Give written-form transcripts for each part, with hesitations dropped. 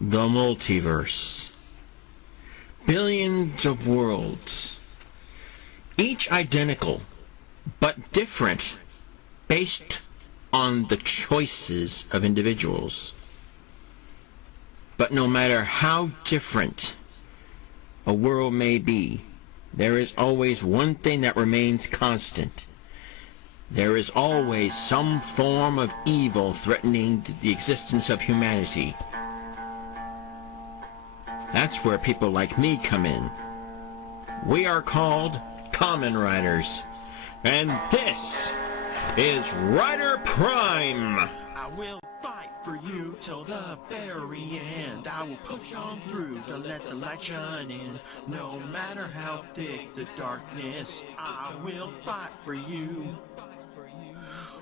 The multiverse. Billions of worlds, each identical, but different, based on the choices of individuals. But no matter how different a world may be, there is always one thing that remains constant. There is always some form of evil threatening the existence of humanity. That's where people like me come in. We are called Kamen Riders. And this is Rider Prime! I will fight for you till the very end. I will push on through to let the light shine in. No matter how thick the darkness, I will fight for you.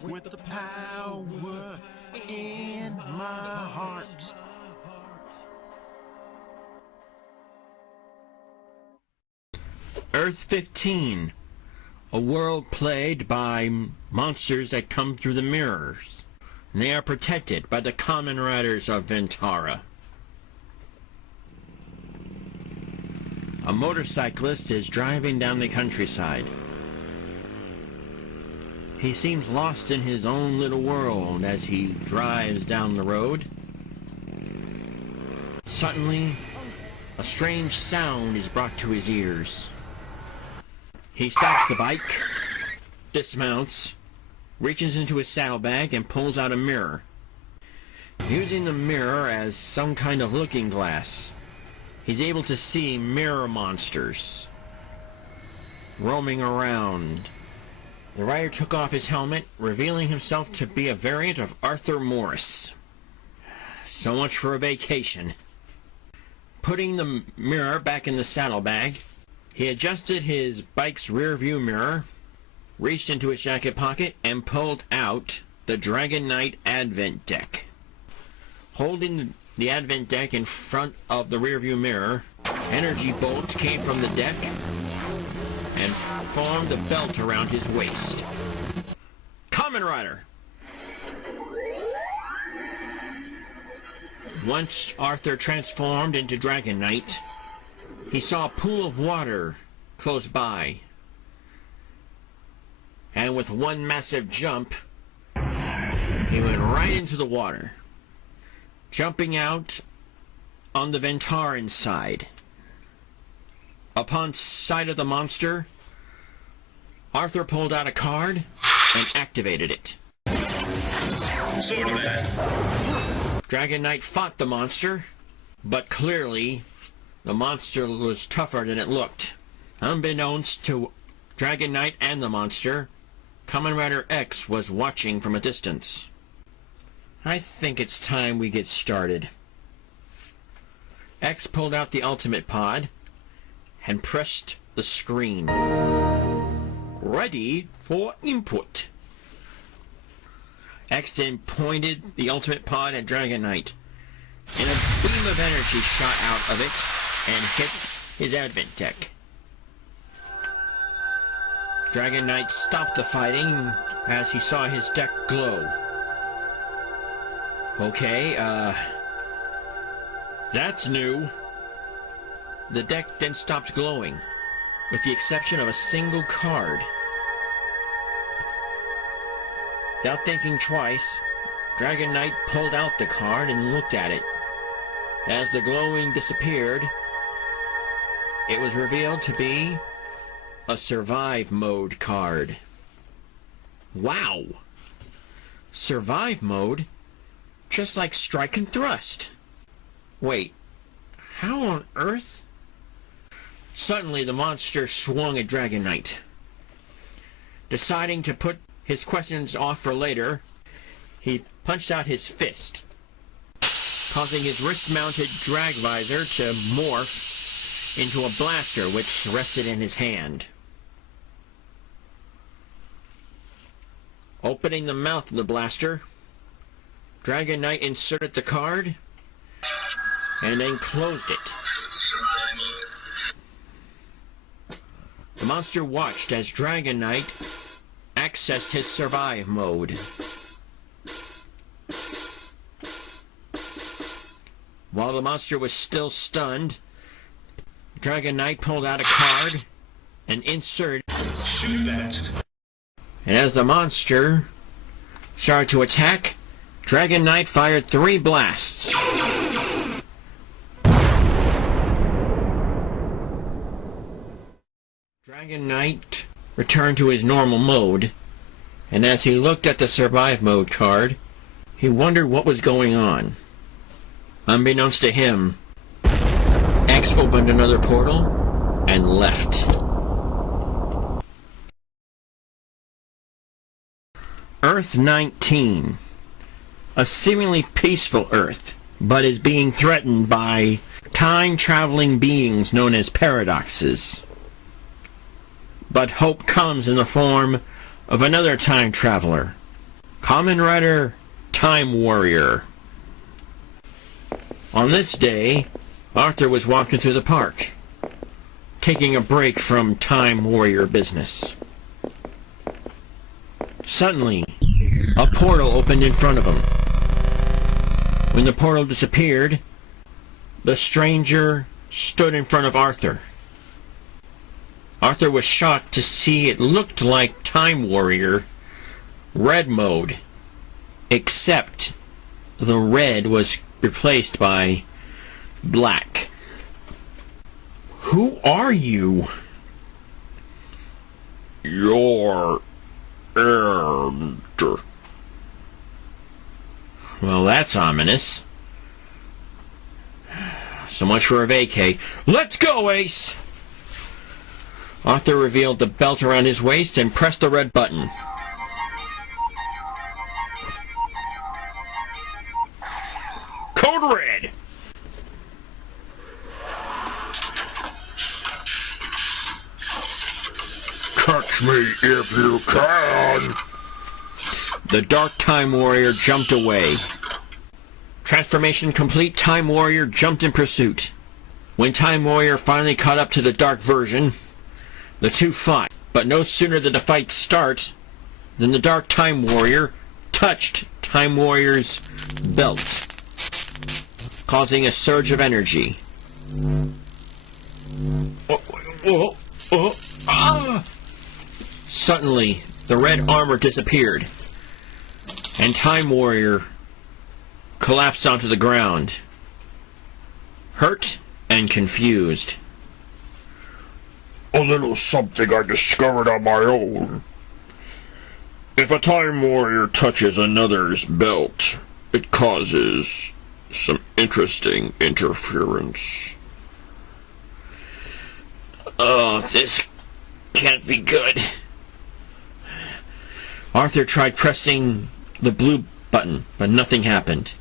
With the power in my heart. Earth 15, a world plagued by monsters that come through the mirrors. And they are protected by the Kamen Riders of Ventara. A motorcyclist is driving down the countryside. He seems lost in his own little world as he drives down the road. Suddenly, a strange sound is brought to his ears. He stops the bike, dismounts, reaches into his saddlebag and pulls out a mirror. Using the mirror as some kind of looking glass, he's able to see mirror monsters roaming around. The rider took off his helmet, revealing himself to be a variant of Arthur Morris. So much for a vacation. Putting the mirror back in the saddlebag, he adjusted his bike's rear view mirror, reached into his jacket pocket, and pulled out the Dragon Knight Advent deck. Holding the Advent deck in front of the rear view mirror, energy bolts came from the deck and formed a belt around his waist. Kamen Rider! Once Arthur transformed into Dragon Knight, he saw a pool of water close by. And with one massive jump, he went right into the water, jumping out on the Ventaran side. Upon sight of the monster, Arthur pulled out a card and activated it. Dragon Knight fought the monster, but clearly the monster was tougher than it looked. Unbeknownst to Dragon Knight and the monster, Kamen Rider X was watching from a distance. I think it's time we get started. X pulled out the ultimate pod and pressed the screen. Ready for input. X then pointed the ultimate pod at Dragon Knight, and a beam of energy shot out of it and hit his Advent deck. Dragon Knight stopped the fighting as he saw his deck glow. Okay, that's new. The deck then stopped glowing, with the exception of a single card. Without thinking twice, Dragon Knight pulled out the card and looked at it. As the glowing disappeared, it was revealed to be a Survive Mode card. Wow! Survive Mode? Just like Strike and Thrust. Wait, how on earth? Suddenly the monster swung at Dragon Knight. Deciding to put his questions off for later, he punched out his fist, causing his wrist-mounted drag visor to morph into a blaster which rested in his hand. Opening the mouth of the blaster, Dragon Knight inserted the card and then closed it. The monster watched as Dragon Knight accessed his Survive Mode. While the monster was still stunned, Dragon Knight pulled out a card and inserted. Shoot that. And as the monster started to attack, Dragon Knight fired 3 blasts. Dragon Knight returned to his normal mode, and as he looked at the survive mode card, he wondered what was going on. Unbeknownst to him, X opened another portal and left. Earth 19. A seemingly peaceful Earth, but is being threatened by time-traveling beings known as paradoxes. But hope comes in the form of another time traveler, Kamen Rider Time Warrior. On this day, Arthur was walking through the park, taking a break from Time Warrior business. Suddenly, a portal opened in front of him. When the portal disappeared, the stranger stood in front of Arthur. Arthur was shocked to see it looked like Time Warrior Red Mode, except the red was replaced by black. Who are you? Your end. Well, that's ominous. So much for a vacay. Let's go, Ace! Arthur revealed the belt around his waist and pressed the red button. Code Red! Catch me if you can! The Dark Time Warrior jumped away. Transformation complete, Time Warrior jumped in pursuit. When Time Warrior finally caught up to the Dark version, the two fought, but no sooner did the fight start than the Dark Time Warrior touched Time Warrior's belt, causing a surge of energy. Suddenly, the red armor disappeared, and Time Warrior collapsed onto the ground, hurt and confused. A little something I discovered on my own. If a Time Warrior touches another's belt, it causes some interesting interference. Oh, this can't be good. Arthur tried pressing the blue button, but nothing happened.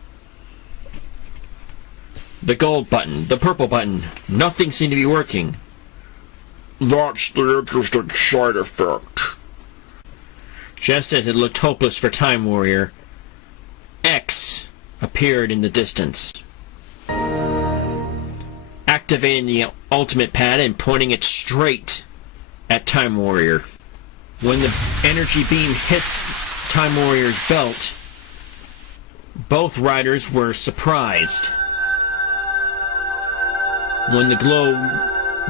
The gold button, the purple button, nothing seemed to be working. That's the interesting side effect. Just as it looked hopeless for Time Warrior, X appeared in the distance, activating the ultimate pad and pointing it straight at Time Warrior. When the energy beam hit Time Warrior's belt, both riders were surprised. When the glow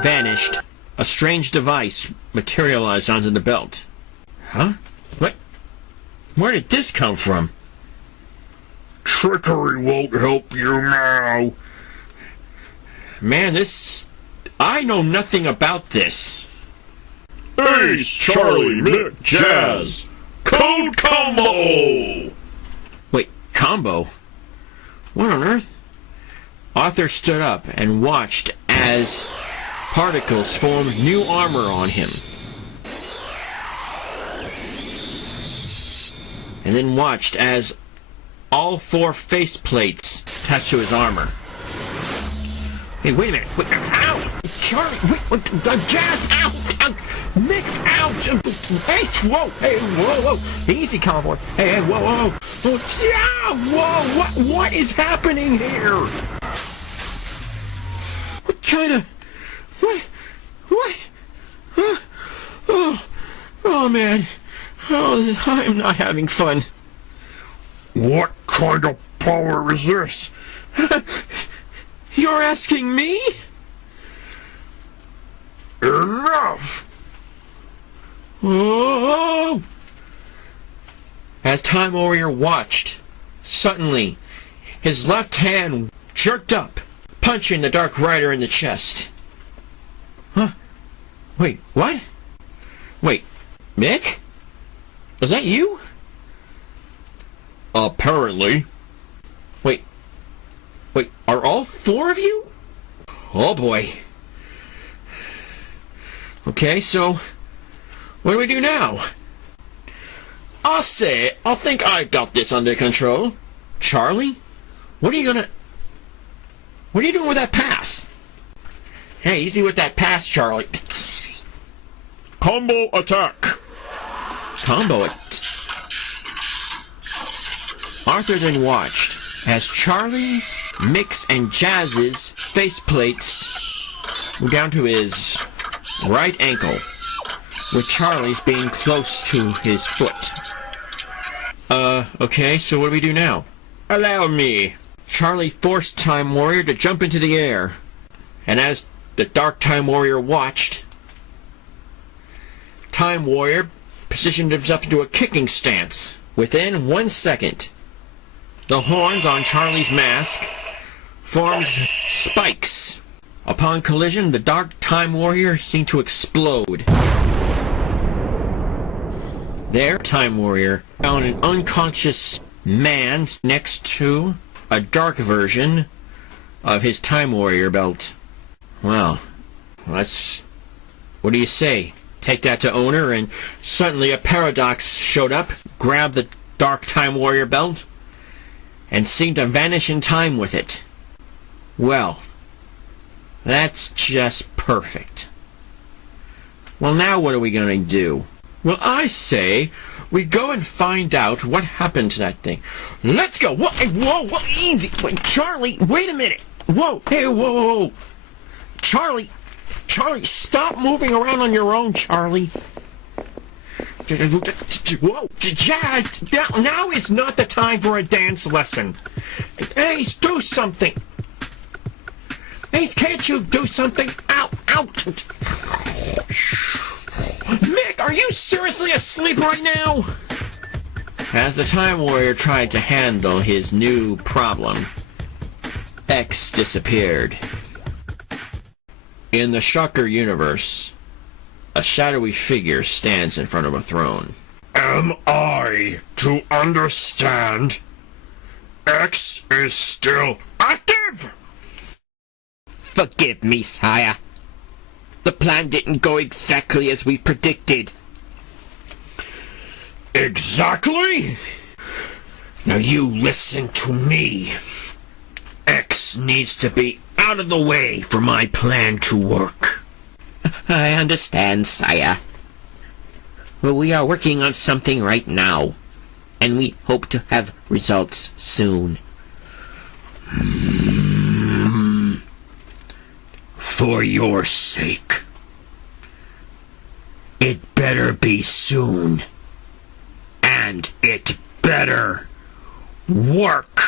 vanished, a strange device materialized onto the belt. Huh? What? Where did this come from? Trickery won't help you now. Man, I know nothing about this. Ace, Charlie, Mick, Jazz, Code Combo! Wait, combo? What on earth? Arthur stood up and watched as particles formed new armor on him. And then watched as all 4 faceplates attached to his armor. Hey, wait a minute. Wait, ow! Charlie, wait, Jazz, ow! Mick, ouch! Hey, whoa! Hey, whoa! Easy, cowboy. Hey, whoa! Yeah! Whoa! What is happening here? What kind of... What? Huh? Oh, man. Oh, I'm not having fun. What kind of power is this? You're asking me? Enough! Oh! As Time Warrior watched, suddenly, his left hand jerked up, punching the Dark Rider in the chest. Huh? Wait, what? Wait, Mick? Was that you? Apparently. Wait, are all four of you? Oh boy. Okay, so, what do we do now? I think I got this under control. Charlie? What are you doing with that pass? Hey, easy with that pass, Charlie. Combo attack! Combo it. Arthur then watched as Charlie's, Mick's, and Jazz's faceplates were down to his right ankle, with Charlie's being close to his foot. Okay, so what do we do now? Allow me. Charlie forced Time Warrior to jump into the air, and as the Dark Time Warrior watched, Time Warrior positioned himself into a kicking stance. Within 1 second, the horns on Charlie's mask formed spikes. Upon collision, the Dark Time Warrior seemed to explode. There, Time Warrior found an unconscious man next to a dark version of his Time Warrior belt. Well, what do you say? Take that to owner, and suddenly a paradox showed up, grabbed the Dark Time Warrior belt, and seemed to vanish in time with it. Well, that's just perfect. Well, now what are we going to do? Well, I say we go and find out what happened to that thing. Let's go. Whoa, easy. Wait, Charlie, wait a minute. Whoa, hey, whoa. Charlie, stop moving around on your own, Charlie. Whoa, Jazz, now is not the time for a dance lesson. Ace, do something. Ace, can't you do something? Out. Mick, are you seriously asleep right now? As the Time Warrior tried to handle his new problem, X disappeared. In the Shocker universe, a shadowy figure stands in front of a throne. Am I to understand X is still active? Forgive me, sire. The plan didn't go exactly as we predicted. Exactly? Now you listen to me. X needs to be out of the way for my plan to work. I understand, sire. Well, we are working on something right now, and we hope to have results soon. For your sake. It better be soon. And it better work.